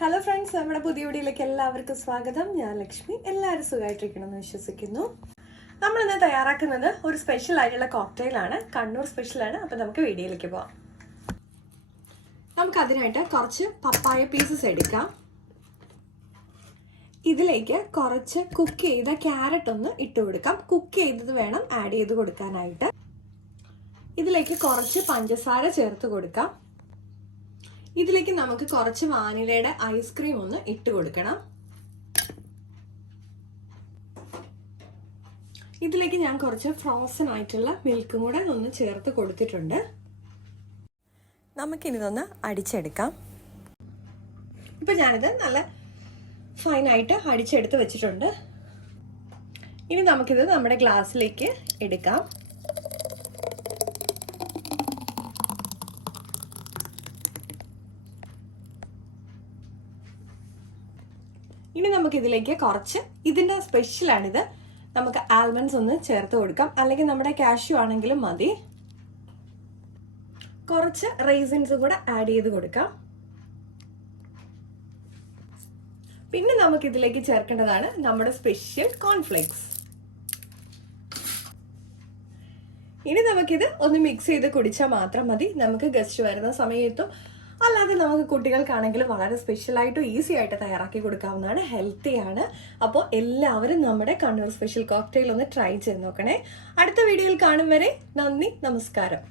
Hello friends, നമ്മുടെ പുതിയ വീഡിയോയിലേക്ക് എല്ലാവർക്കും സ്വാഗതം. ഞാൻ ലക്ഷ്മി. എല്ലാവരും സുഖമായിട്ടിരിക്കണമെന്ന് വിശ്വസിക്കുന്നു. നമ്മളിന്ന് തയ്യാറാക്കുന്നത് ഒരു സ്പെഷ്യൽ ആയിട്ടുള്ള കോക്ടെയിലാണ്. കണ്ണൂർ സ്പെഷ്യലാണ്. അപ്പോൾ നമുക്ക് വീഡിയോയിലേക്ക് പോവാം. നമുക്കതിനായിട്ട് കുറച്ച് പപ്പായ പീസസ് എടുക്കാം. ഇതിലേക്ക് കുറച്ച് കുക്ക് ചെയ്ത ക്യാരറ്റ് ഒന്ന് ഇട്ട് കൊടുക്കാം. കുക്ക് ചെയ്തത് വേണം ആഡ് ചെയ്ത് കൊടുക്കാനായിട്ട്. ഇതിലേക്ക് കുറച്ച് പഞ്ചസാര ചേർത്ത് കൊടുക്കാം. ഇതിലേക്ക് നമുക്ക് കുറച്ച് വാനിലയുടെ ഐസ്ക്രീം ഒന്ന് ഇട്ട് കൊടുക്കണം. ഇതിലേക്ക് ഞാൻ കുറച്ച് ഫ്രോസൺ ആയിട്ടുള്ള മിൽക്കും കൂടെ ഒന്ന് ചേർത്ത് കൊടുത്തിട്ടുണ്ട്. നമുക്കിതൊന്ന് അടിച്ചെടുക്കാം. ഇപ്പൊ ഞാനിത് നല്ല ഫൈനായിട്ട് അടിച്ചെടുത്ത് വെച്ചിട്ടുണ്ട്. ഇനി നമുക്കിത് നമ്മുടെ ഗ്ലാസ്സിലേക്ക് എടുക്കാം. ഇനി നമുക്കിതിലേക്ക് കുറച്ച്, ഇതിൻ്റെ സ്പെഷ്യലാണിത്, നമുക്ക് ആൽമണ്ട്സ് ഒന്ന് ചേർത്ത് കൊടുക്കാം. അല്ലെങ്കിൽ നമ്മുടെ കാഷ്യൂ ആണെങ്കിലും മതി. കുറച്ച് റൈസിൻസും കൂടെ ആഡ് ചെയ്ത് കൊടുക്കാം. പിന്നെ നമുക്കിതിലേക്ക് ചേർക്കേണ്ടതാണ് നമ്മുടെ സ്പെഷ്യൽ കോൺഫ്ലേക്സ്. ഇനി നമുക്കിത് ഒന്ന് മിക്സ് ചെയ്ത് കുടിച്ചാൽ മാത്രം മതി. നമുക്ക് ഗസ്റ്റ് വരുന്ന സമയത്തും അല്ലാതെ നമുക്ക് കുട്ടികൾക്കാണെങ്കിലും വളരെ സ്പെഷ്യലായിട്ടും ഈസി ആയിട്ട് തയ്യാറാക്കി കൊടുക്കാവുന്നതാണ്. ഹെൽത്തിയാണ്. അപ്പോൾ എല്ലാവരും നമ്മുടെ കണ്ണൂർ സ്പെഷ്യൽ കോക്ടെയിൽ ഒന്ന് ട്രൈ ചെയ്ത് നോക്കണേ. അടുത്ത വീഡിയോയിൽ കാണും വരെ നന്ദി, നമസ്കാരം.